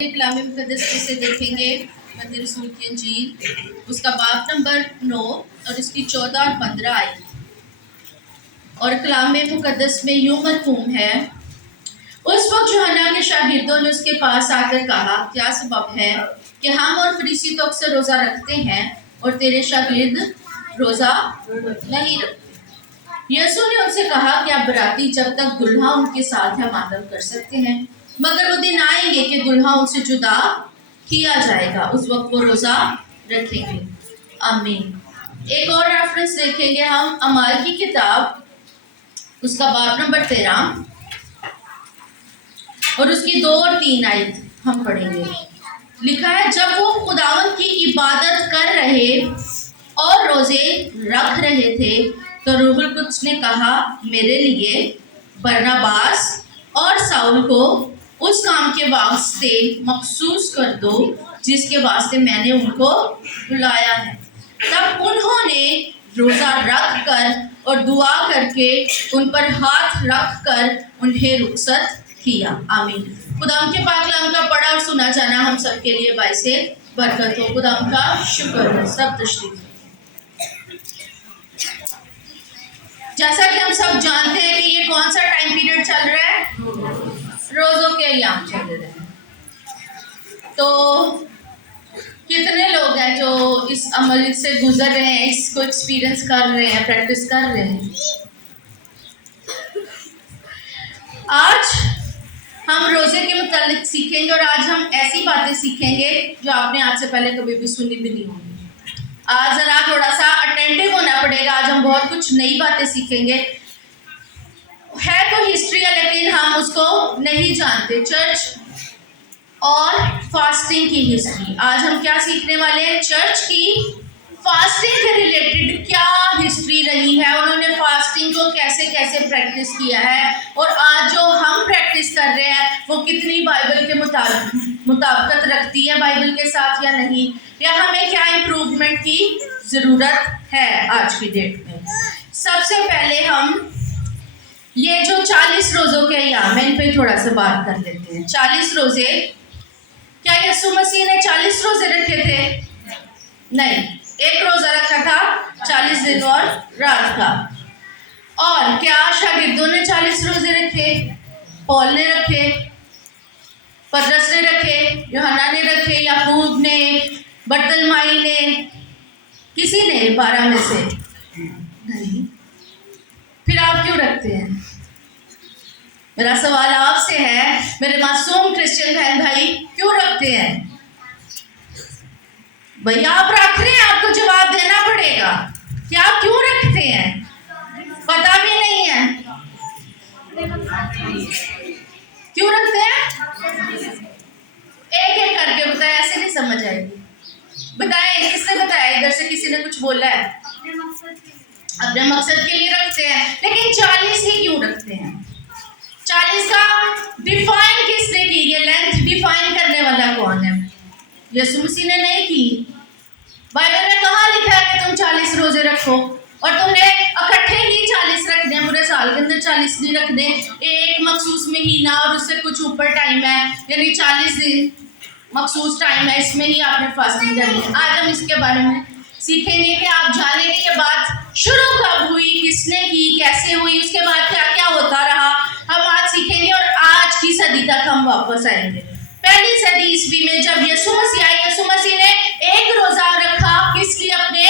कलाम मुक़द्दस से देखेंगे मत्ती रसूल की इंजील उसका बाब नंबर 9 और इसकी 14 और 15 आयत। और कलाम मुक़द्दस में यूं मरकूम है, उस वक्त यूहन्ना के शागिर्दों ने उसके पास आकर कहा, क्या सबब है कि हम और फरीसी तो अक्सर रोज़ा रखते हैं और तेरे शागिर्द रोज़ा नहीं रखते। यीशु ने उनसे कहा, क्या बराती जब तक दुल्हा उनके साथ है मातम कर सकते हैं? मगर वो दिन आएंगे कि दुल्हा उनसे जुदा किया जाएगा, उस वक्त वो रोज़ा रखेंगे। आमीन। एक और रेफरेंस देखेंगे हम, अमाल की किताब उसका बाब नंबर 13 और उसकी 2 और 3 आयत हम पढ़ेंगे। लिखा है, जब वो खुदावंद की इबादत कर रहे और रोजे रख रहे थे तो रूहुल कुद्स ने कहा, मेरे लिए बरनबास और साउल को उस काम के वास्ते मखसूस कर दो जिसके वास्ते मैंने उनको बुलाया है। तब उन्होंने रोज़ा रख कर और दुआ करके उन पर हाथ रख कर उन्हें रुखसत किया। आमीन। खुदाम के पाक कलाम का पढ़ा और सुना जाना हम सबके लिए बाइसे बरकत हो। खुदाम का शुक्र हो। सब तशरीफ। जैसा कि हम सब जानते हैं कि ये कौन सा टाइम पीरियड चल रहा है, रोज़ों के अय्याम चल रहे हैं। तो कितने लोग हैं जो इस अमल से गुजर रहे हैं, इसको एक्सपीरियंस कर रहे हैं, प्रैक्टिस कर रहे हैं। आज हम रोज़े के मुतालिक सीखेंगे और आज हम ऐसी बातें सीखेंगे जो आपने आज से पहले कभी भी सुनी भी नहीं होंगी। आज ज़रा थोड़ा सा अटेंटिव होना पड़ेगा। आज हम बहुत कुछ नई बातें सीखेंगे। है तो हिस्ट्री है लेकिन हम उसको नहीं जानते। चर्च और फास्टिंग की हिस्ट्री। आज हम क्या सीखने वाले हैं? चर्च की फास्टिंग के रिलेटेड क्या हिस्ट्री रही है, उन्होंने फास्टिंग को कैसे कैसे प्रैक्टिस किया है और आज जो हम प्रैक्टिस कर रहे हैं वो कितनी बाइबल के मुताबिकत रखती है बाइबल के साथ या नहीं, या हमें क्या इम्प्रूवमेंट की ज़रूरत है आज की डेट में। सबसे पहले हम ये जो 40 रोज़ों के अय्याम है इन पे थोड़ा सा बात कर लेते हैं। 40 रोज़े, क्या यीशु मसीह ने 40 रोज़े रखे थे? नहीं, एक रोज़ा रखा था 40 दिन और रात का। और क्या शागिर्दों ने 40 रोज़े रखे? पौल ने रखे, पतरस ने रखे, यूहन्ना ने रखे, याकूब ने, बरतलमाई ने, किसी ने 12 में से नहीं। फिर आप क्यों रखते हैं? मेरा सवाल आपसे है, मेरे मासूम क्रिश्चियन बहन भाई, क्यों रखते हैं? भैया आप रख रहे हैं, आपको जवाब देना पड़ेगा। क्या क्यों रखते हैं? पता भी नहीं है क्यों रखते हैं? एक एक करके बताएं, ऐसे नहीं समझ आएगी। बताएं, किसने बताया? इधर से किसी ने कुछ बोला है? अपने मकसद के लिए रखते हैं। लेकिन 40 ही क्यों रखते हैं? 40 का डिफाइन किसने की? ये लेंथ डिफाइन करने वाला कौन है? यीशु मसीह ने नहीं की। बाइबल में कहाँ लिखा है कि तुम 40 रोजे रखो और तुमने इकट्ठे ही 40 रखने हैं, पूरे साल के अंदर 40 नहीं रखने, एक मखसूस महीना और उससे कुछ ऊपर टाइम है, यानी 40 दिन मखसूस टाइम है, इसमें ही आपने फास्टिंग करनी है। आज हम इसके बारे में सीखेंगे कि आप जानेंगे ये बात शुरू कब हुई, किसने की, कैसे हुई, उसके बाद क्या क्या होता रहा, हम आज सीखेंगे। और आज की सदी तक हम वापस आएंगे। पहली सदी ईस्वी में जब यीशु मसीह आए, यीशु मसीह ने एक रोजा रखा, किस लिए? अपने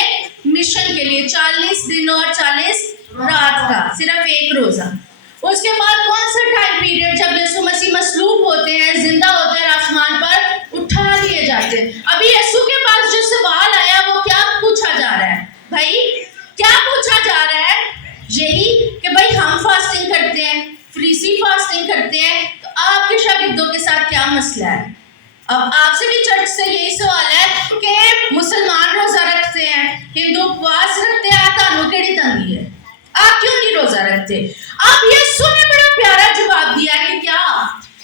मिशन के लिए। 40 दिन और 40 रात का सिर्फ एक रोजा। उसके बाद कौन सा टाइम पीरियड जब यीशु मसीह मसलूब होते हैं, जिंदा होते हैं, आसमान पर उठा लिए जाते हैं। अभी यीशु के पास जो सवाल आया वो क्या पूछा जा रहा है? भाई क्या पूछा जा रहा है? यही कि भाई हम फास्टिंग करते हैं, फरीसी फास्टिंग करते हैं, तो आपके शागिर्दों के साथ क्या मसला है? अब आपसे भी चर्च से यही सवाल है कि मुसलमान रोजा रखते हैं, हिंदू उपवास रखते हैं, तानू केड़ी तंगी है, आप क्यों नहीं रोजा रखते? अब यीशु ने बड़ा प्यारा जवाब दिया कि क्या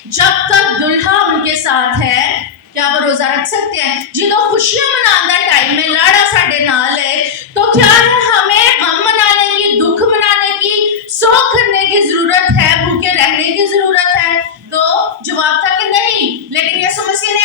जब तक दुल्हा उनके साथ है क्या वो रोजा रख सकते हैं? जो खुशियां मनाने का टाइम में लाड़ा साडे नाल है, तो क्या है हमें गम मनाने की, दुख मनाने की, सोख करने की जरूरत है, भूखे रहने की जरूरत है? तो जवाब था कि नहीं। लेकिन यीशु मसीह ने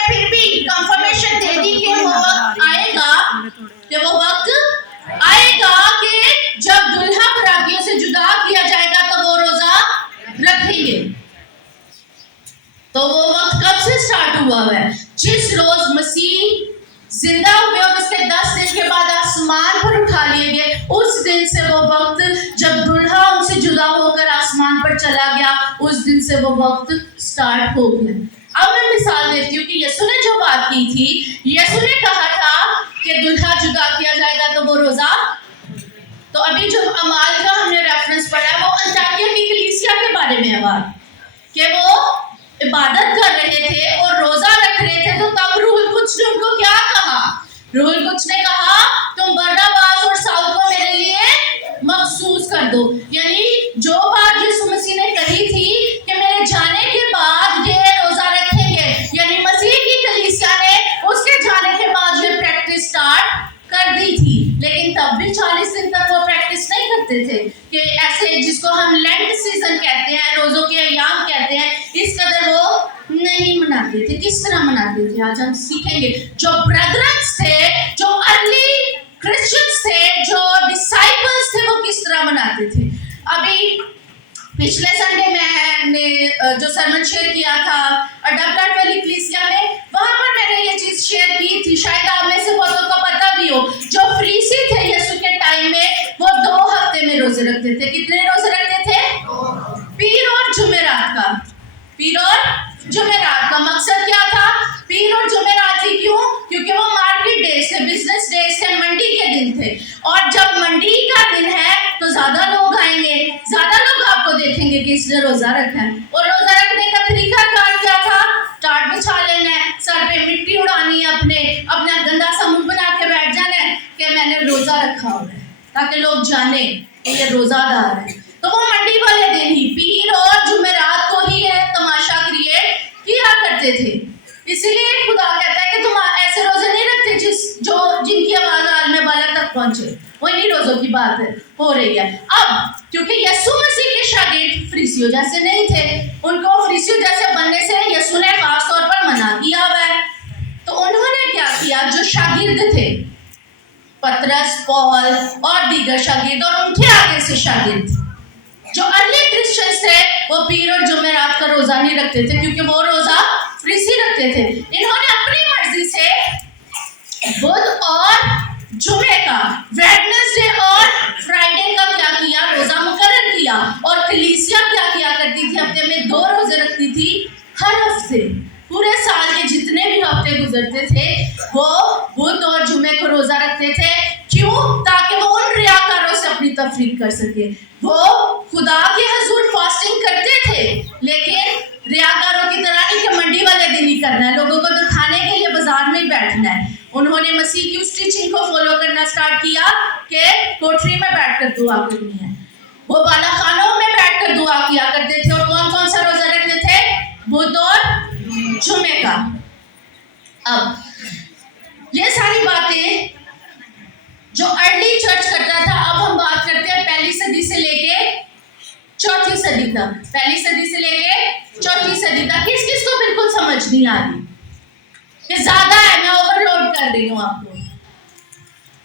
स्टार्ट हुआ है। जिस रोज मसीह जिंदा हुए और उसके 10 दिन के बाद आसमान पर उठा लिए गए, उस दिन से वो वक्त जब दुल्हा उनसे जुदा होकर आसमान पर चला गया, उस दिन से वो वक्त स्टार्ट हो गया। अब मैं मिसाल देती हूँ कि यीशु ने जो बात की थी, यीशु ने कहा था कि दुल्हा जुदा किया जाएगा तो वो रोजा, तो अभी जो अमाल का हमने रेफरेंस पढ़ा वो अंताकिया की कलीसिया के बारे में है बात, कि वो इबादत कर रहे थे और रोजा रख रहे थे। तो तब रूहुल कुद्स ने उनको क्या कहा? रूहुल कुद्स ने कहा तुम बरनबास और शाऊल को मेरे लिए मखसूस कर दो। यानी जो बात यीशु मसीह ने कही थी कि मेरे जाने के बाद ये रोजा रखेंगे, यानी मसीह की कलीसिया ने उसके जाने के बाद ये प्रैक्टिस स्टार्ट कर दी थी। लेकिन तब भी 40 दिन तक वो प्रैक्टिस नहीं करते थे कि ऐसे जिसको हम लेंट सीजन कहते हैं, रोजों के अय्याम कहते हैं, इस कदर वो नहीं मनाते थे। किस तरह मनाते थे आज हम सीखेंगे। जो ब्रदर्स थे, जो अर्ली क्रिश्चियंस थे, जो डिसाइपल्स थे, वो किस तरह मनाते थे। अभी पिछले संडे मैंने जो सरमन शेयर किया था डबलाट वाली कलीसिया में, वहां पर मैंने ये चीज शेयर की थी, शायद आप में से बहुतों को पता भी हो। जो फरीसी थे यीशु के टाइम में, वो 2 हफ्ते में रोजे रखते थे। कितने रोजे रखते थे? पीर और जुमेरात का। पीर और जुमेरात का मकसद क्या था? पीर और जुमेरात ही क्यों? क्योंकि वो मार्केट डेज थे, बिजनेस डेज थे, मंडी के दिन थे। और जब मंडी का दिन है तो ज्यादा लोग आएंगे, ज्यादा लोग आपको देखेंगे कि इसने रोजा रखा है। और रोजा रखने का तरीका कार क्या था? टाट बिछा लेना है, सर पे मिट्टी उड़ानी है, अपना गंदा सा मुंह बना के बैठ जाना है कि मैंने रोजा रखा हुआ है, ताकि लोग जाने कि ये रोजादार है। तो वो मंडी वाले दिन ही पीर और जुमेरात को ही है तमाशा क्रिएट किया करते थे। इसीलिए खुदा कहता है कि तुम ऐसे रोजे नहीं रखते जिनकी आवाज आलमे वाला तक पहुंचे। वही रोजों की बात हो रही है। अब क्योंकि यीशु मसीह के शागिर्द फरीसियों जैसे नहीं थे, उनको फरीसियों जैसे बनने से यीशु ने खास तौर पर मना किया हुआ है। तो उन्होंने क्या किया? जो शागिर्द थे, पतरस, पौल और दीगर शागिर्द और उनके आगे से शागिर्द, जो अर्ली क्रिश्चियंस थे, वो पीर और जुमेरात का रोजा नहीं रखते थे, क्योंकि वो रोजा फरीसी रखते थे। इन्होंने अपनी मर्जी से बुध और जुमे का, वेडनेसडे और फ्राइडे का क्या किया? रोजा मुकर्रर किया। और कलीसिया क्या किया करती थी? हफ्ते में 2 रोजे रखती थी। हर हफ्ते, पूरे साल के जितने भी हफ्ते गुजरते थे, वो बुध और जुमे को रोजा रखते थे। क्यों? ताकि वो उन रियाकारों से अपनी तफरीक कर सके। वो खुदा के हजूर फास्टिंग करते थे, लेकिन रियाकारों की तरह नहीं कि मंडी वाले दिन ही करना है, लोगों को दिखाने के लिए बाजार में ही बैठना है। उन्होंने मसीह की उस टीचिंग को फॉलो करना स्टार्ट किया कि कोठरी में बैठकर दुआ करनी है। वो बाला खानों में बैठकर दुआ किया करते थे। और कौन कौन सा रोजा रखते थे? बुध और जुमे का। अब ये सारी बातें जो अर्ली चर्च करता था, अब हम बात करते हैं 1ली सदी से लेके 4थी सदी तक। 1ली सदी से लेके 4थी सदी तक किस किस को बिल्कुल समझ नहीं आ रही? कि ज्यादा है, मैं ओवरलोड कर रही हूँ आपको,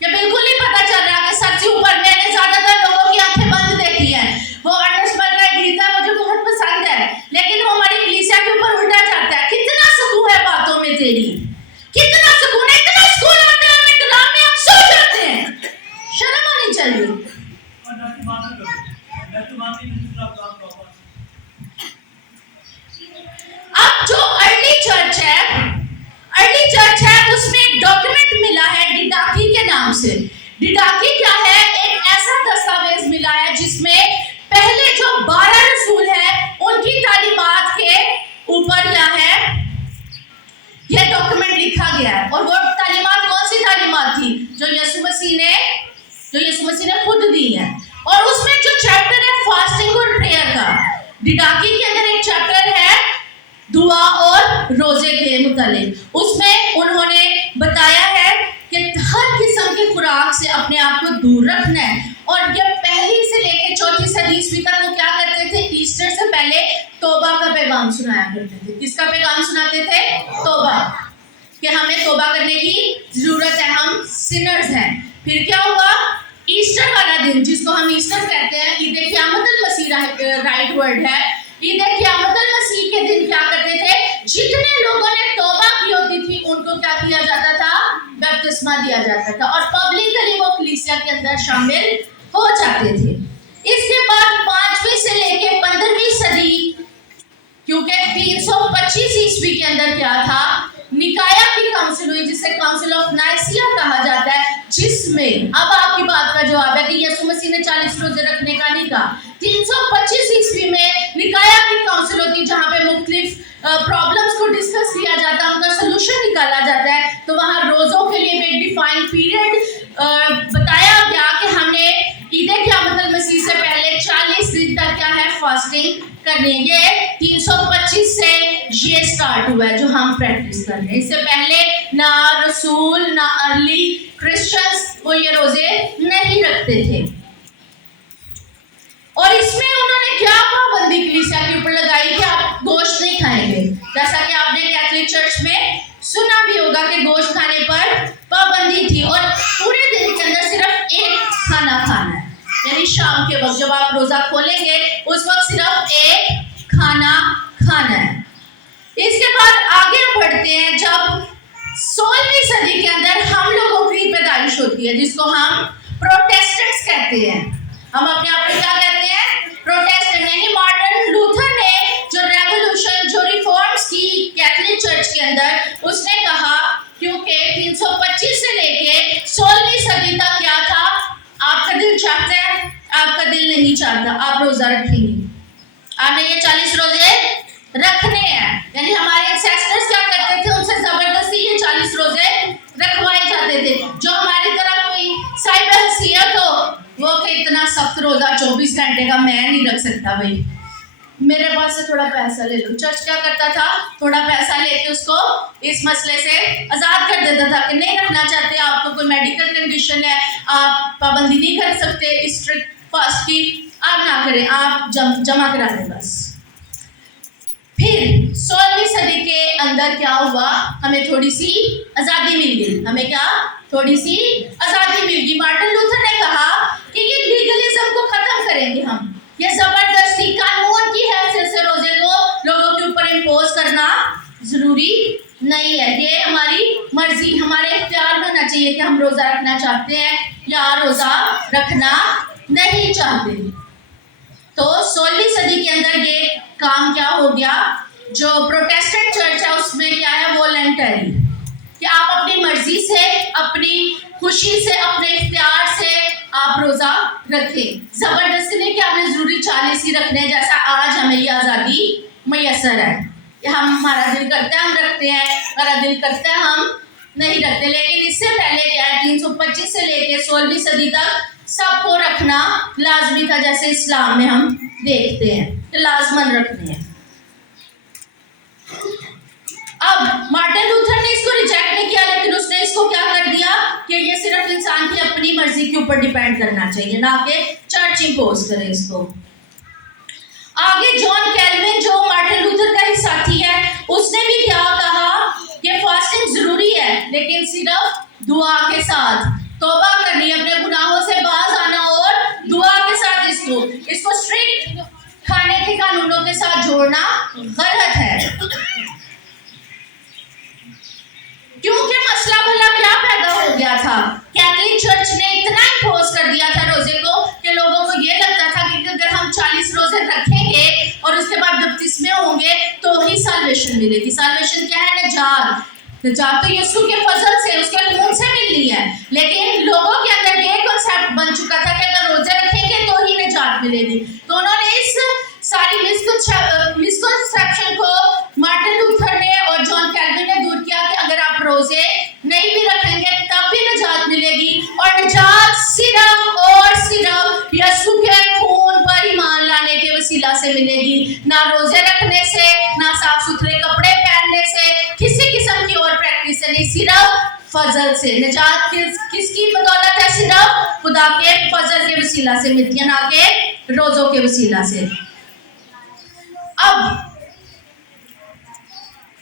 कि बिल्कुल नहीं पता चल रहा कि सच ऊपर। मैंने ज्यादातर लोगों की आंखें बंद देखी हैं। वो अर्नस्टबर्ग का गीता मुझे बहुत पसंद है, लेकिन वो हमारी कलीसिया के ऊपर उल्टा जाता है। कितना सुकून है बातों में तेरी, कितना सुकून है, इतना सुकून होता है हमें कलाम में, हम सो जाते हैं। शर्म आनी चाहिए। अब जो अर्ली चर्च है उसमें एक डॉक्यूमेंट मिला है डिडाकी के नाम से। डिडाकी क्या है? एक ऐसा दस्तावेज मिला है जिसमें पहले जो 12 रसूल है उनकी तालीमात के ऊपर क्या है, यह डॉक्यूमेंट लिखा गया है। और वो तालीमात कौन सी तालीमात थी? जो यीशु मसीह ने खुद दी है। और उसमें जो चैप्टर है फास्टिंग और प्रेयर का, डिडाकी के अंदर एक चैप्टर है दुआ और रोजे के मुतालिक। उसमें उन्होंने बताया है कि हर किस्म की खुराक से अपने आप को दूर रखना है। और ये 1ली से लेकर 4थी सदी ईस्वी तक वो क्या करते थे? ईस्टर से पहले तौबा का पैगाम सुनाया करते थे। किसका पैगाम सुनाते थे? तौबा, कि हमें तौबा करने की जरूरत है, हम सिनर्स हैं। फिर क्या हुआ? ईस्टर वाला दिन, जिसको हम ईस्टर कहते हैं, ईद क़यामतुल मसीह राइट वर्ड है। ईद क़यामतुल मसीह के दिन क्या करते थे? जितने लोगों ने बपतिस्मा दिया जाता था और पब्लिकली वो कलीसिया के अंदर शामिल हो जाते थे। इसके बाद 5वीं से लेके 15वीं सदी, क्योंकि 325 ईस्वी के अंदर क्या था, निकाया की काउंसिल हुई, जिसे काउंसिल ऑफ नाइसिया कहा जाता है, जिसमें अब आपकी बात का जवाब है कि यीशु मसीह ने 40 रोजे रखने का नहीं कहा। 325 ईस्वी में निकाया की काउंसिल होती, जहां पे मुख्तलिफ प्रॉब्लम्स को डिस्कस किया जाता है, उनका सोल्यूशन निकाला जाता है। तो वहां रोजों के लिए एक डिफाइंड पीरियड बताया गया कि हमने ईद क़यामत मसीह से पहले 40 दिन तक क्या है, फास्टिंग करनी है। ये 325 से ये स्टार्ट हुआ है जो हम प्रैक्टिस कर रहे हैं। इससे पहले ना रसूल ना अर्ली क्रिश्चियंस वो ये रोजे नहीं रखते थे। और इसमें उन्होंने क्या पाबंदी कलीसिया के ऊपर लगाई कि आप गोश्त नहीं खाएंगे, जैसा कि आपने कैथोलिक चर्च में सुना भी होगा कि गोश्त खाने पर पाबंदी थी और पूरे दिन के अंदर सिर्फ एक खाना खाना है, यानी शाम के वक्त जब आप रोजा खोलेंगे उस वक्त सिर्फ एक खाना खाना है। इसके बाद आगे बढ़ते हैं, जब 16वीं सदी के अंदर हम लोगों की पैदाइश होती है, जिसको हम प्रोटेस्टेंट्स कहते हैं। हम अपने आप को क्या कहते हैं, प्रोटेस्टेंट। यानी मार्टिन लूथर ने जो रेवोल्यूशन, जो रिफॉर्म्स की कैथोलिक चर्च के अंदर, उसने कहा क्योंकि 325 से लेके 16वीं सदी तक क्या था, आपका दिल चाहता है, आपका दिल नहीं चाहता, आप रोजा रखेंगे, आपने ये 40 रोजे रखने हैं। यानी हमारे एंसेस्टर्स क्या करते थे, उनसे जबरदस्ती ये 40 रोजे रखवाए जाते थे। जो हमारी तरह कोई साहिब हैसियत हो, वो कि इतना सख्त रोजा 24 घंटे का मैं नहीं रख सकता, भाई मेरे पास से थोड़ा पैसा ले लो। चर्च क्या करता था, थोड़ा पैसा लेके उसको इस मसले से आज़ाद कर देता था कि नहीं रखना चाहते, आपको कोई मेडिकल कंडीशन है, आप पाबंदी नहीं कर सकते स्ट्रिक्ट फास्ट की, आप ना करें, आप जमा करा दें बस। फिर 16वीं सदी के अंदर क्या हुआ, हमें थोड़ी सी आज़ादी मिल गई। हमें क्या, थोड़ी सी आज़ादी मिल गई। मार्टिन लूथर ने कहा कि ये लीगलिज्म को खत्म करेंगे हम, ये जबरदस्ती कानून की हैसियत से रोजे को लोगों के ऊपर इम्पोज करना जरूरी नहीं है। ये हमारी मर्जी, हमारे इख्तियार में होना चाहिए कि हम रोजा रखना चाहते हैं या रोजा रखना नहीं चाहते। तो 16वीं सदी के अंदर ये काम क्या हो गया, जो प्रोटेस्टेंट चर्च है उसमें क्या है, वॉलंटरी, कि आप अपनी मर्जी से, अपनी खुशी से, अपने इख्तियार से आप रोजा रखें। जबरदस्ती नहीं कि आपने जरूरी 40 ही रखने, जैसा आज हमें ये आज़ादी मैसर है, हम हमारा दिल करता है हम रखते हैं, हमारा दिल करता है हम नहीं रखते। लेकिन इससे पहले क्या है, 325 से लेकर 16वीं सदी तक सबको रखना लाजमी था, जैसे इस्लाम में हम देखते हैं कि लाजमन रखने हैं। अब मार्टिन लूथर ने इसको रिजेक्ट नहीं किया, लेकिन उसने इसको क्या कर दिया कि ये सिर्फ इंसान की अपनी मर्जी के ऊपर डिपेंड करना चाहिए, ना कि चर्च इंपोज करे इसको। आगे जॉन कैल्विन, जो मार्टिन लूथर का ही साथी है, उसने भी क्या कहा कि फास्टिंग जरूरी है, लेकिन सिर्फ दुआ के साथ, तौबा करनी, अपने गुनाहों से बाज आना और दुआ के साथ। इसको स्ट्रिक्ट खाने के कानूनों के साथ जोड़ना गलत है, क्योंकि मसला भला क्या पैदा हो गया था, कैथोलिक चर्च ने इतना इम्पोज कर दिया था रोजे को कि लोगों को ये लगता था कि अगर हम 40 रोजे रखेंगे और उसके बाद बपतिस्मे होंगे तो ही साल्वेशन मिलेगी। साल्वेशन क्या है, निजात। निजात तो यीशु के फजल से, उसके खून से मिलनी है, लेकिन लोगों के अंदर ये कॉन्सेप्ट बन चुका था कि अगर रोजे रखेंगे तो ही निजात मिलेगी। तो उन्होंने इस सारी मिसकंसेप्शन को मार्टिन लूथर ने और जॉन कैल्विन ने दूर किया कि अगर आप रोजे नहीं भी रखेंगे तब भी निजात मिलेगी, और निजात सिर्फ और सिर्फ यीशु के खून पर ईमान लाने के वसीला से मिलेगी, ना रोजे रखने से, ना साफ सुथरे कपड़े पहनने से, किसी किस्म की और प्रैक्टिस से नहीं, सिर्फ फजल से। निजात किसकी बदौलत है, सिर्फ खुदा के फजल के वसीला से मिलती है, ना कि रोजों के वसीला से। अब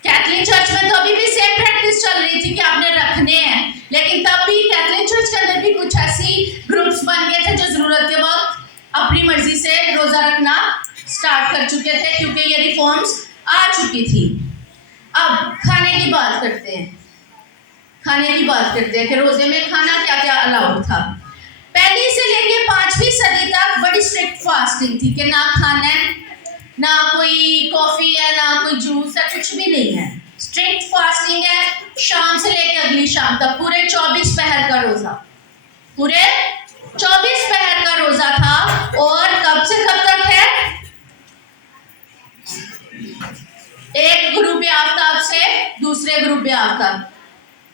कैथोलिक चर्च में तो अभी भी सेम प्रैक्टिस चल रही थी कि आपने रखने हैं, लेकिन तब भी कैथोलिक चर्च के अंदर भी कुछ ऐसी ग्रुप्स बन गए थे जो जरूरत के वक्त अपनी मर्जी से रोजा रखना स्टार्ट कर चुके थे, क्योंकि ये रिफॉर्म्स आ चुकी थी। अब खाने की बात करते हैं। खाने की बात करते हैं कि रोजे में खाना क्या क्या अलाउड था। पहली से लेके 5वीं सदी तक बड़ी स्ट्रिक्ट फास्टिंग थी कि ना खाना है, ना कोई कॉफी है, ना कोई जूस है, कुछ भी नहीं है। स्ट्रिक्ट फास्टिंग है शाम से लेके अगली शाम तक, पूरे 24 पहर का रोजा, पूरे 24 पहर का रोजा था। और कब से कब तक है? एक ग्रुप आफ्ताब से दूसरे ग्रुप आफ्ताब।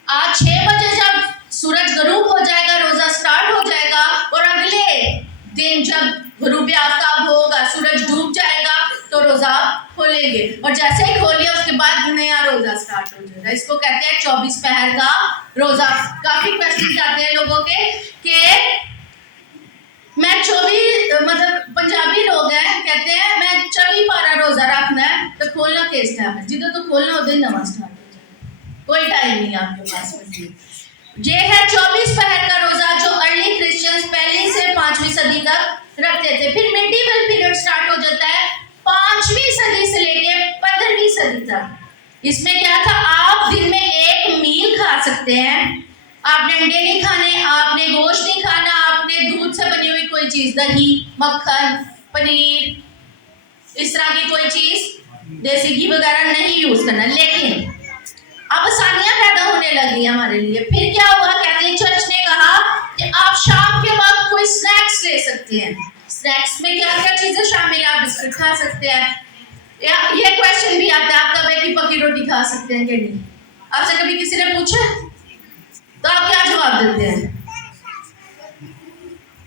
आज 6 बजे जब सूरज गरूब हो जाएगा रोजा स्टार्ट हो जाएगा, और अगले दिन जब गरूब आफ्ताब होगा सूरज डूब जाएगा तो रोजा खोलेंगे, और जैसे ही खोलिए उसके बाद नया रोजा स्टार्ट हो जाएगा। इसको कहते हैं 24 पहर का रोजा। काफी क्वेश्चन आते हैं लोगों के कि मैं 24 मतलब पंजाबी लोग हैं कहते हैं मैं 24 पारा रोजा रखना है, तो खोलना किस टाइम है? जिधर तो खोलना उधर नवा स्टार्ट हो जाएगा, कोई टाइम नहीं आपके पास। ये है 24 पहर का रोजा जो अर्ली क्रिश्चियंस पहली से 5वीं सदी तक रखते थे। फिर मिडिवल पीरियड स्टार्ट हो जाता है 5वीं सदी से लेके 15वीं सदी तक। इसमें क्या था? आप दिन में एक मील खा सकते हैं, आपने अंडे नहीं खाने, आपने गोश्त नहीं खाना, आपने दूध से बनी हुई कोई चीज, दही, मक्खन, पनीर, इस तरह की कोई चीज, देसी घी वगैरह नहीं यूज करना। लेकिन अब आसानियां पैदा होने लगी हमारे लिए। फिर क्या हुआ? कहते हैं चर्च ने कहा कि आप शाम के वक्त कोई स्नैक्स ले सकते हैं। स्नैक्स में क्या क्या चीजें शामिल है? आप बिस्किट खा सकते हैं, या ये क्वेश्चन भी आता है आप तवे की पकी रोटी खा सकते हैं कि नहीं? आपसे कभी किसी ने पूछा तो आप क्या जवाब देते हैं?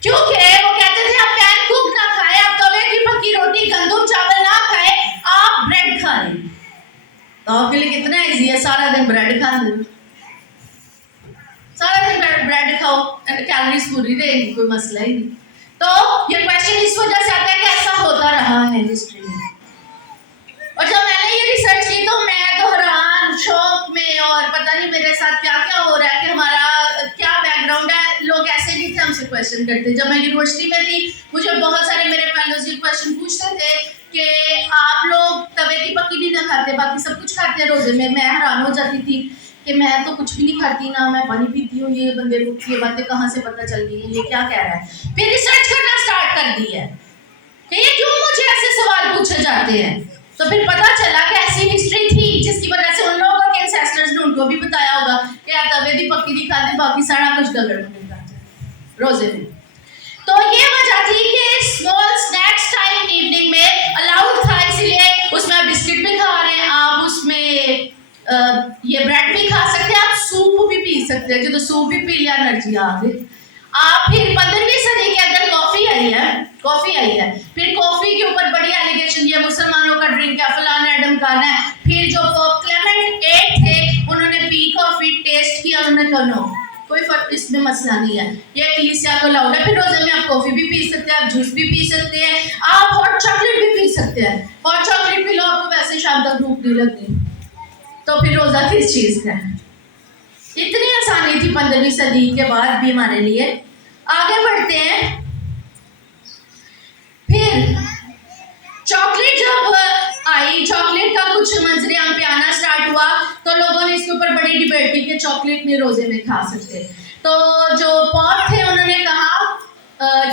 क्योंकि वो कहते थे आप पैन कुक ना खाए, आप तवे की पकी रोटी, गंदम चावल ना खाए, आप ब्रेड खा लें। तो आपके लिए कितना इजी है, सारा दिन ब्रेड खा लो, सारा दिन ब्रेड खाओ, कैलोरीज पूरी रहेगी, कोई मसला ही नहीं। तो ये क्वेश्चन इस वजह से आता है कि ऐसा होता रहा है हिस्ट्री में। और जब मैंने ये रिसर्च की तो मैं तो हैरान, शौक में, और पता नहीं मेरे साथ क्या क्या हो रहा है कि हमारा क्या बैकग्राउंड है। लोग ऐसे नहीं थे हमसे क्वेश्चन करते। जब मैं यूनिवर्सिटी में थी मुझे बहुत सारे मेरे फेलोज ये क्वेश्चन पूछते थे कि आप लोग तवे की पकी नहीं ना खाते, बाकी सब कुछ खाते हैं रोजे में। मैं हैरान हो जाती थी कि मैं तो कुछ भी नहीं खाती, ना मैं पानी पीती हूँ, ये बंदे को ये बातें कहाँ से पता चल गई है, ये क्या कह रहा है। फिर रिसर्च करना स्टार्ट कर दी है कि ये क्यों मुझे ऐसे सवाल पूछे जाते हैं। तो फिर पता चला कि ऐसी हिस्ट्री थी जिसकी वजह से उन लोगों के एंसेस्टर्स ने उनको भी बताया होगा कि आप तवे दी पक्की नहीं खाते, बाकी सारा कुछ गड़बड़ रोजे में। तो ये वजह थी कि स्मॉल स्नैक्स टाइम इवनिंग में अलाउड था, इसलिए उसमें आप बिस्किट भी खा रहे हैं, आप उसमें ये ब्रेड भी खा सकते हैं, आप सूप भी पी सकते हैं। जो तो सूप भी पी लिया एनर्जी आ गई। आप फिर 15वीं सदी के अंदर कॉफी आई है। फिर कॉफी के ऊपर बड़ी एलिगेशन दिया, मुसलमानों का ड्रिंक है, फलाना एडम खाना है। फिर जो पोप क्लेमेंट 8 थे उन्होंने पी कॉफी टेस्ट किया, उन्होंने कहा नो कोई फर्क, इसमें मसला नहीं है, ये कलीसिया को अलाउड है। फिर रोजे में आप कॉफी भी पी सकते हैं, आप जूस भी पी सकते हैं, आप हॉट चॉकलेट भी पी सकते हैं। हॉट चॉकलेट पी लो, आपको वैसे शाम तक भूख नहीं लगती, तो फिर रोजा किस चीज का है? इतनी आसानी थी 15वीं सदी के बाद भी हमारे लिए। आगे बढ़ते हैं। फिर चॉकलेट जब आई, चॉकलेट का कुछ मंजरे हम पे आना स्टार्ट हुआ, तो लोगों ने इसके ऊपर बड़ी डिबेट की कि चॉकलेट नहीं रोजे में खा सकते। तो जो पॉप थे उन्होंने कहा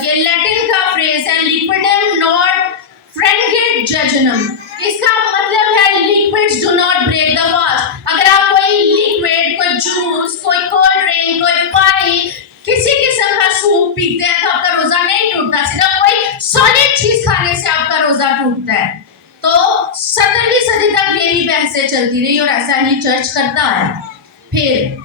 ये लैटिन का फ्रेज है, लिक्विडम नॉट फ्रेंगेट जेजुनम। इसका मतलब है liquids do not break the fast. अगर आप कोई लिक्विड, कोई जूस, कोई कोल्ड ड्रिंक, कोई पानी, किसी किस्म का सूप पीते हैं तो आपका रोजा नहीं टूटता, सिर्फ कोई सॉलिड चीज खाने से आपका रोजा टूटता है। तो 17वीं सदी तक यही बहसें चलती रही और ऐसा ही चर्च करता है। फिर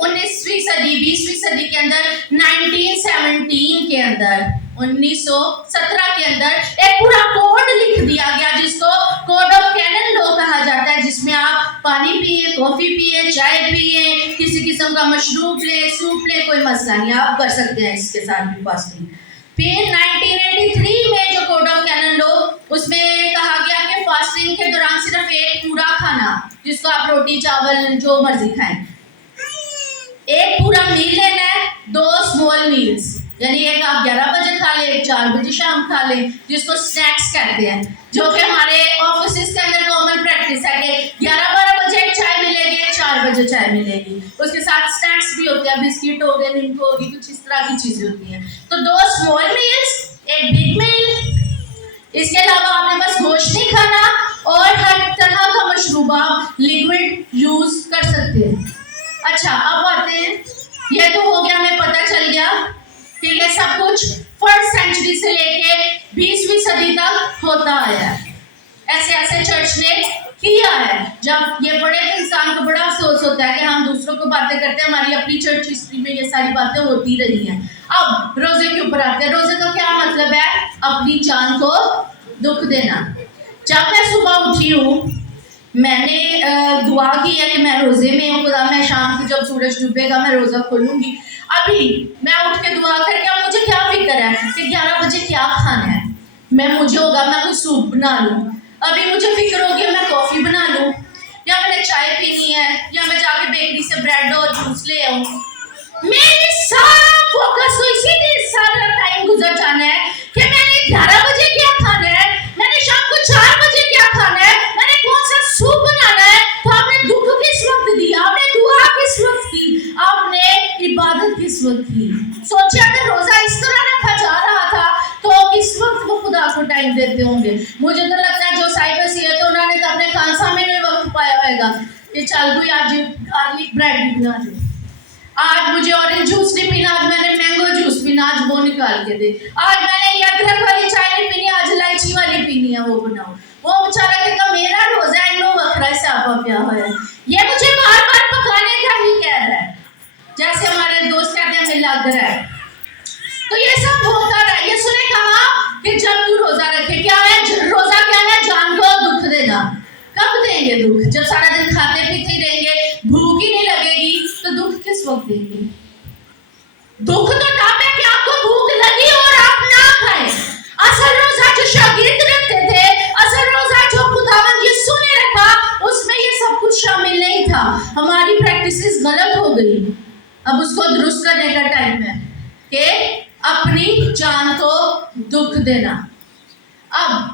19वीं सदी, 20वीं सदी के अंदर 1917 के अंदर 1917 के अंदर एक पूरा कोड लिख दिया गया जिसको कोड ऑफ कैनन लॉ कहा जाता है, जिसमें आप पानी पिए, कॉफी पिए, चाय पिए, किसी किस्म का मशरूब ले, सूप ले, कोई मसला नहीं, आप कर सकते हैं इसके साथ भी फास्टिंग। फिर 1983 में जो कोड ऑफ कैनन लॉ, उसमें कहा गया कि फास्टिंग के दौरान सिर्फ एक पूरा खाना, जिसको आप रोटी चावल जो मर्जी खाएं, एक पूरा मील लेना है, 2 स्मॉल मील्स, यानी एक आप 11 बजे खा लें, 4 बजे शाम खा लें, जिसको स्नैक्स कहते हैं, जो कि हमारे ऑफिस के अंदर कॉमन प्रैक्टिस है कि 11-12 बजे एक चाय मिलेगी, 4 बजे चाय मिलेगी, उसके साथ स्नैक्स भी होते हैं, बिस्किट हो गए, नींबू होगी, कुछ इस तरह की चीजें होती हैं। तो 2 स्मॉल मील्स, एक बिग मील। इसके अलावा आपने बस गोश्त नहीं खाना और हर तरह का मशरूबा लिक्विड यूज कर सकते हैं। अच्छा, अब आते हैं, ये तो हो गया, हमें पता चल गया कि ये सब कुछ 1st सेंचुरी से लेके 20वीं सदी तक होता आया है। ऐसे ऐसे चर्च ने किया है। जब ये पढ़े तो इंसान को बड़ा अफसोस होता है कि हम दूसरों को बातें करते हैं, हमारी अपनी चर्च हिस्ट्री में ये सारी बातें होती रही हैं। अब रोजे के ऊपर आते हैं। रोजे का क्या मतलब है? अपनी जान को दुख देना। जब मैं सुबह उठी हूँ, मैंने दुआ की है कि मैं रोजे में हूँ, खुदा मैं शाम को जब सूरज डूबेगा मैं रोजा खोलूंगी। अभी मैं उठ के दुआ करके, अब मुझे क्या फिक्र है कि 11 बजे क्या खाना है। मुझे होगा मैं कुछ सूप बना लूँ, अभी मुझे फिक्र होगी मैं कॉफी बना लूँ, या मैंने चाय पीनी है, या मैं जाके बेकरी से ब्रेड और जूस ले आऊँ। मेरे सारा फोकस तो इसी दिन सारा टाइम गुजर जाना है कि मैंने 11 बजे क्या खाना है, मैंने शाम को 4 बजे क्या खाना है, मैंने कौन सा सूप बनाना है। तो आपने दुख किस वक्त दी, आपने दुआ किस वक्त की, आपने इबादत किस वक्त की। सोचिए अगर रोजा इस तरह रखा जा रहा था तो किस वक्त वो खुदा को टाइम देते होंगे। मुझे तो लगता है जो साइबस है तो उन्होंने तो अपने खानसा में नहीं वक्त पाया होगा कि चल कोई आज गार्लिक ब्रेड भी बना दे, आज मुझे ऑरेंज जूस नहीं पीना, आज मैंने मैंगो जूस पीना, आज वो निकाल के दे, आज मैंने ये अदरक वाली चाय नहीं पीनी, आज इलायची वाली पीनी है, वो बनाओ। वो बेचारा कहता मेरा रोजा है, नो वखरा से आपा क्या है, ये मुझे बार बार पकाने का ही कह रहा है। जैसे हमारे दोस्त कहते हैं मिला लग रहा है। तो ये सब होता रहा। यीशु ने कहा कि जब तू रोजा रखे, क्या है रोजा, क्या है? जान को दुख देना। कब देंगे दुख? जब सारा दिन खाते पीते ही रहेंगे, भूख ही नहीं लगेगी, तो दुख किस वक्त देंगे? दुख तो तब है कि आपको भूख लगी और आप ना खाएं। असल रोजा जो शागिर्द रखते थे, असल रोजा जो खुदावंद यीशु ने रखा, उसमें ये सब कुछ शामिल नहीं था। हमारी प्रैक्टिसेस गलत हो गई, अब उसको दुरुस्त करने का टाइम है कि अपनी जान को दुख देना। अब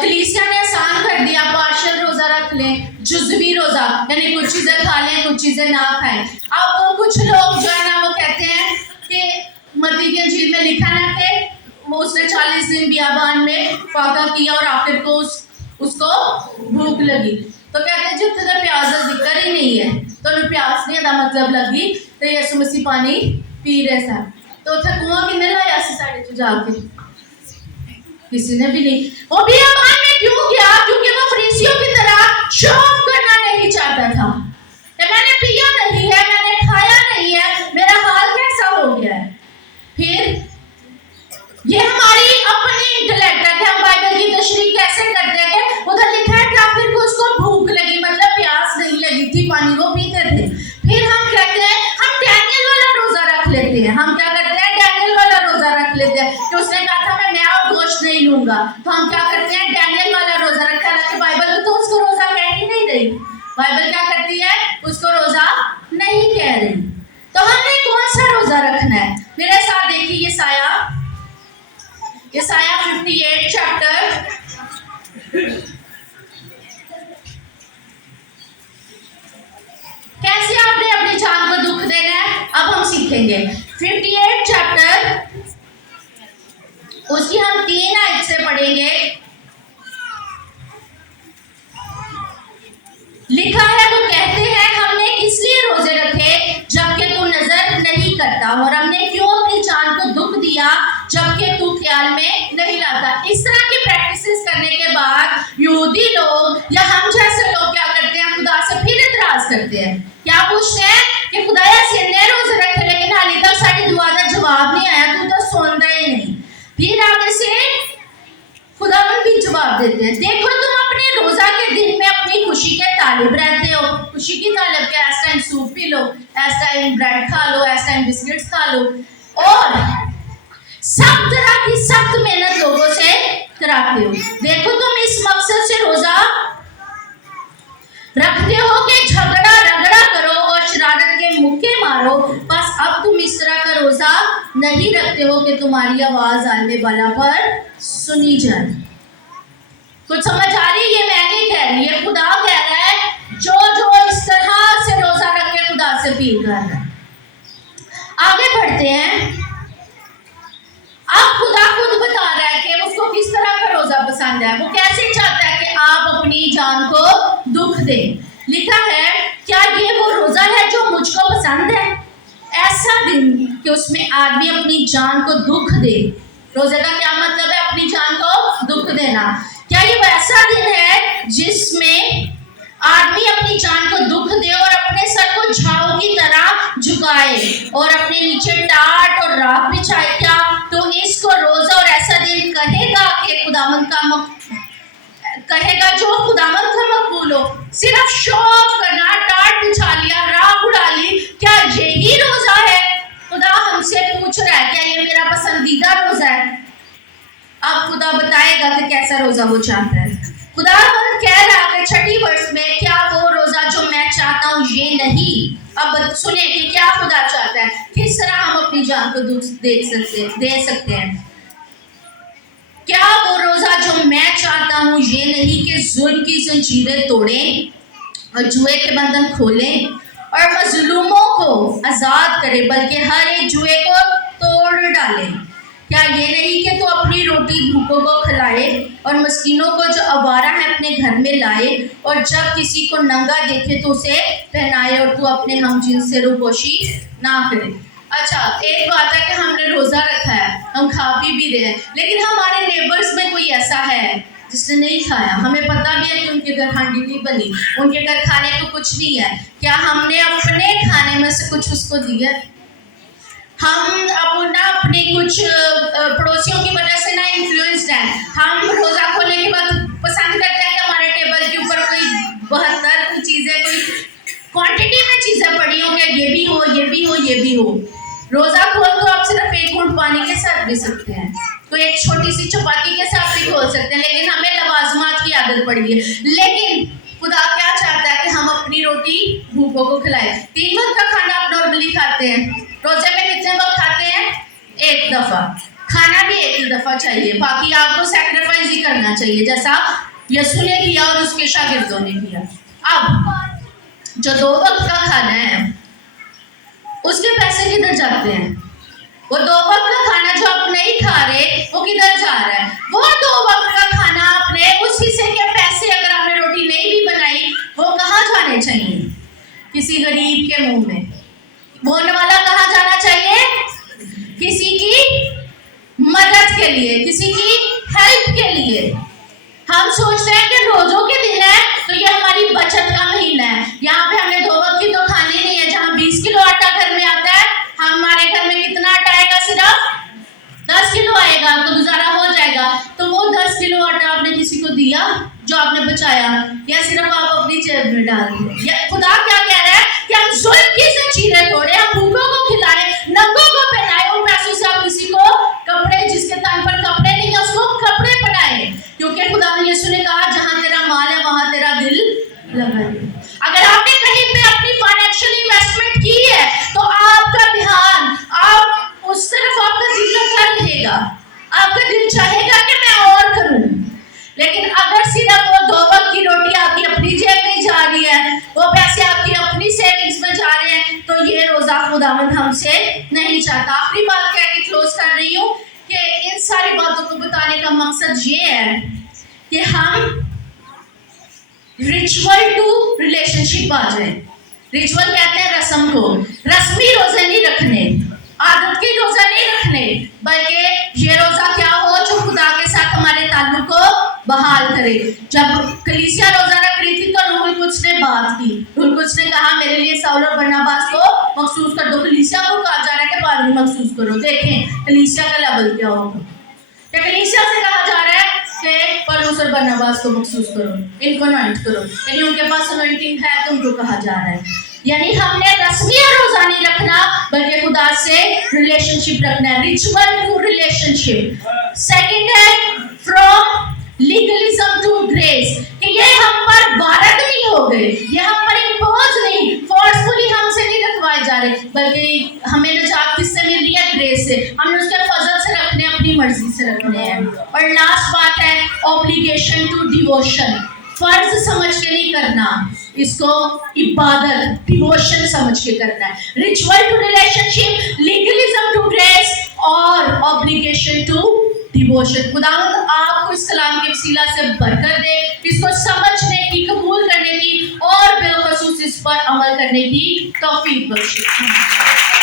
कलीसिया ने आसान कर दिया, पार्शियल रोजा रख लें, जुज़वी रोजा, यानी कुछ चीजें खा लें कुछ चीजें ना खाएं। अब वो कुछ लोग जो है ना वो कहते हैं कि मत्ती की इंजील में लिखा ना कि उसने 40 दिन बियाबान में फाका किया और आखिर को उसको भूख लगी। तो कहते हैं जितने तो प्यास का जिक्र ही नहीं है, तो प्यास नहीं था मतलब लगी, तो यीशु मसीह पानी पी रहे थे। तो उसे कुआं किन्ने लाया साढ़े जाके? किसी ने भी नहीं। वो बियाबान में क्यों गया? क्योंकि वो फरीसियों की तरह शो ऑफ करना नहीं चाहता था कि मैंने पिया नहीं है, मैंने खाया नहीं है, मेरा हाल कैसा हो गया है। फिर ये हमारी अपनी इंटेलेक्ट है कि हम बाइबल की तशरीह कैसे करते हैं कि उधर लिखा है कि आखिर को उसको भूख लगी, मतलब प्यास नहीं लगी थी, पानी वो पीते थे। फिर हम कहते हैं हम डैनियल वाला रोजा रख लेते हैं। हम क्या करते हैं? डैनियल वाला रोजा रख लेते हैं कि उसने कहा था मैं और गोश्त नहीं लूंगा, तो हम क्या करते हैं? डैनियल वाला रोजा रखते हैं। हालांकि बाइबल तो उसको रोजा कह ही नहीं रही, बाइबल क्या करती है? उसको रोजा नहीं कह रही। तो हमने कौन सा रोजा रखना है? मेरे साथ देखिए यसाया 58 चैप्टर, कैसे आपने अपनी जान को दुख देना है अब हम सीखेंगे। 58 चैप्टर, उसकी हम 3 आयत से पढ़ेंगे। लिखा है, वो कहते हैं हमने किस लिए रोजे रखे जबकि तू नजर नहीं करता, और हमने क्यों अपनी जान को दुख दिया जबकि तू ख्याल में नहीं लाता। इस तरह की प्रैक्टिसेस करने के बाद यहूदी लोग या हम जैसे लोग क्या करते हैं? खुदा से फिर इतराज करते हैं। क्या पूछते हैं कि खुदाया सिन्ने रोजे रखे लेकिन हाली तक सारी दुआ का जवाब नहीं आया, तू तो सुन रहा ही नहीं। फिर आगे से खुदावन भी जवाब देते हैं, देखो तुम अपने रोजा के दिन में अपनी खुशी के तालिब रहते हो। खुशी की तालिब के इस टाइम सूप पी लो, इस टाइम ब्रेड खा लो, इस टाइम बिस्किट्स खा लो, और सब तरह की सख्त मेहनत लोगों से कराते हो। देखो तुम इस मकसद से रोजा रखते हो कि झगड़ा रगड़ा करो और शरारत के मुक्के मारो, बस अब तुम इस तरह का रोजा नहीं रखते हो कि तुम्हारी आवाज आने वाला पर सुनी जाए। कुछ समझ आ रही है? ये मैं नहीं कह रही, ये खुदा कह रहा है जो जो इस तरह से अपील कर रहा है। आगे बढ़ते हैं। अब खुदा खुद बता रहा है कि उसको किस तरह का रोजा पसंद है, वो कैसे चाहता है कि आप अपनी जान को दुख दें। लिखा है, क्या ये वो रोजा है जो मुझको पसंद है, ऐसा दिन कि उसमें आदमी अपनी जान को दुख दे। रोजे का क्या मतलब है? अपनी जान को दुख देना। क्या ये वैसा दिन है जिसमें आदमी अपनी जान को दुख दे और अपने सर को झाऊ की तरह झुकाए और अपने नीचे टाट और राख बिछाए? क्या तो इसको रोजा और ऐसा दिन कहेगा कि खुदावंद का कहेगा जो खुदावंद का मकबूल हो? सिर्फ शो ऑफ करना, टाट बिछा लिया, राख उड़ा ली, क्या यही रोजा है? खुदा हमसे पूछ रहा है, क्या ये मेरा पसंदीदा रोजा है? अब खुदा बताएगा कि कैसा रोजा वो चाहता है। खुदा कह रहा है 6 वर्ष में, क्या वो रोजा जो मैं चाहता हूँ ये नहीं। अब सुने कि क्या खुदा चाहता है, किस तरह हम अपनी जान को दुख दे सकते हैं। क्या वो रोजा जो मैं चाहता हूँ ये नहीं कि जुल्म की जंजीरें तोड़ें और जुए के बंधन खोलें और मजलूमों को आजाद करे, बल्कि हर एक जुए को तोड़ डाले। क्या ये नहीं कि तू अपनी रोटी भूखों को खिलाए और मस्कीनों को जो आवारा है अपने घर में लाए, और जब किसी को नंगा देखे तो उसे पहनाए, और तू अपने हमजिन्स से रूपोशी ना करे। अच्छा, एक बात है कि हमने रोजा रखा है, हम खा पी रहे हैं, लेकिन हमारे नेबर्स में कोई ऐसा है जिसने नहीं खाया। हमें पता भी है कि उनके घर हांडी नहीं बनी, उनके घर खाने को कुछ नहीं है। क्या हमने अपने खाने में से कुछ उसको दिया? हम अपने कुछ पड़ोसियों की वजह से ना इन्फ्लुएंस्ड हैं। हम रोजा खोलने के बाद पसंद करते हैं कि हमारे टेबल के ऊपर कोई 72 चीजें, कोई क्वांटिटी में चीजें पड़ी हो, कि ये भी हो, ये भी हो, ये भी हो। रोजा खोल तो आप सिर्फ 1 घूंट पानी के साथ भी सकते हैं, तो एक छोटी सी चपाती के साथ भी खोल सकते हैं, लेकिन हमें लवाजमात की आदत पड़ी है। लेकिन खुदा क्या चाहता है कि हम अपनी रोटी भूखों को खिलाएं। 3 वक्त का खाना आप नॉर्मली खाते हैं, रोजे में कितने वक्त खाते हैं? 1 दफा। खाना भी 1 ही दफा चाहिए, बाकी आपको सैक्रिफाइस ही करना चाहिए, जैसा यीशु ने किया और उसके शागिर्दों ने किया। अब जो 2 वक्त का खाना है उसके पैसे किधर जाते हैं? वो 2 वक्त का खाना जो आप नहीं खा रहे वो किधर जा रहा है? वो 2 वक्त का खाना आपने उस हिस्से के पैसे, अगर आपने रोटी नहीं भी बनाई, वो कहाँ जाने चाहिए? किसी गरीब के मुंह में। बोलने वाला कहाँ जाना चाहिए? किसी की मदद के लिए, किसी की हेल्प के लिए। हम सोचते हैं कि रोजों के दिन है तो ये हमारी बचत का महीना है, यहाँ पे हमें 2 वक्त की तो खानी नहीं है। जहाँ 20 किलो आटा घर में आता है, हमारे घर में कितना आटा आएगा? सिर्फ 10 किलो आएगा, तो गुजारा हो जाएगा। तो वो 10 किलो आटा आपने किसी को दिया जो आपने बचाया, या सिर्फ आप अपनी जेब में डाल दिए? खुदा क्या कह रहा है कि हम जुल्म की जंजीरें तोड़े, हम भूखों को खिलाएं, नंगों को पहनाएं, उन पैसों से आप किसी को कपड़े, जिसके तन पर कपड़े नहीं है उसको कपड़े पहनाएं, क्योंकि खुदा ने यीशु ने कहा जहां तेरा माल है वहां तेरा दिल लगा है। अगर आपने कहीं पे अपनी फाइनेंशियल इन्वेस्टमेंट की है तो आपका ध्यान, आप उस तरफ आपका दिल लगा रहेगा, आपका दिल चाहेगा कि मैं और करूं। लेकिन अगर सिर्फ वो 2 वक्त की रोटी आपकी अपनी जेब में जा रही है, वो पैसे आपकी अपनी सेविंग्स में जा रहे हैं, तो ये रोजा खुदावंद हमसे नहीं चाहता। आखिरी बात कह के क्लोज कर रही हूँ कि इन सारी बातों को बताने का मकसद ये है कि हम रिचुअल टू रिलेशनशिप आ जाए। रिचुअल कहते हैं रस्म को। रस्मी रोजे नहीं रखने, आदत के रोजा नहीं रखने, बल्कि ये रोजा क्या हो जो खुदा के साथ हमारे ताल्लुक को बहाल करे। जब कलीसिया रोजा रख रही थी तो रूहुल कुद्स ने बात की, रूहुल कुद्स ने कहा मेरे लिए साउल और बरनबास को मखसूस कर दो। कलीसिया को कहा जा रहा है कि बाद में मखसूस करो। देखें कलीसिया का लेवल क्या होगा। क्या कलीसिया से कहा जा रहा है कि पौलुस और बरनबास को मखसूस करो, इनको अनॉइंट करो, यानी उनके पास अनॉइंटिंग है तो उनको कहा जा रहा है। यानी हमने रस्मी रोजा नहीं रखना, बल्कि खुदा से रिलेशनशिप रखना है, रिचुअल टू रिलेशनशिप। सेकंड है फ्रॉम लीगलिज्म टू ग्रेस, कि ये हम पर वारद नहीं हो गए, ये हम पर इम्पोज नहीं, फोर्सफुली हमसे नहीं रखवाए जा रहे, बल्कि हमें निजात किससे मिल रही है? ग्रेस से। हमने उसके फजल से रखने, अपनी मर्जी से रखने हैं। और लास्ट बात है ऑब्लिगेशन टू डिवोशन, फर्ज समझ के नहीं करना, इसको इबादत डिवोशन समझ के करना है। Ritual to relationship, legalism to grace और ऑब्लिगेशन टू डिवोशन। खुदावंद आपको इस कलाम के वसीला से बरकत दे, इसको समझने की, कबूल करने की और बिलखसूस इस पर अमल करने की तौफीक बख्शे।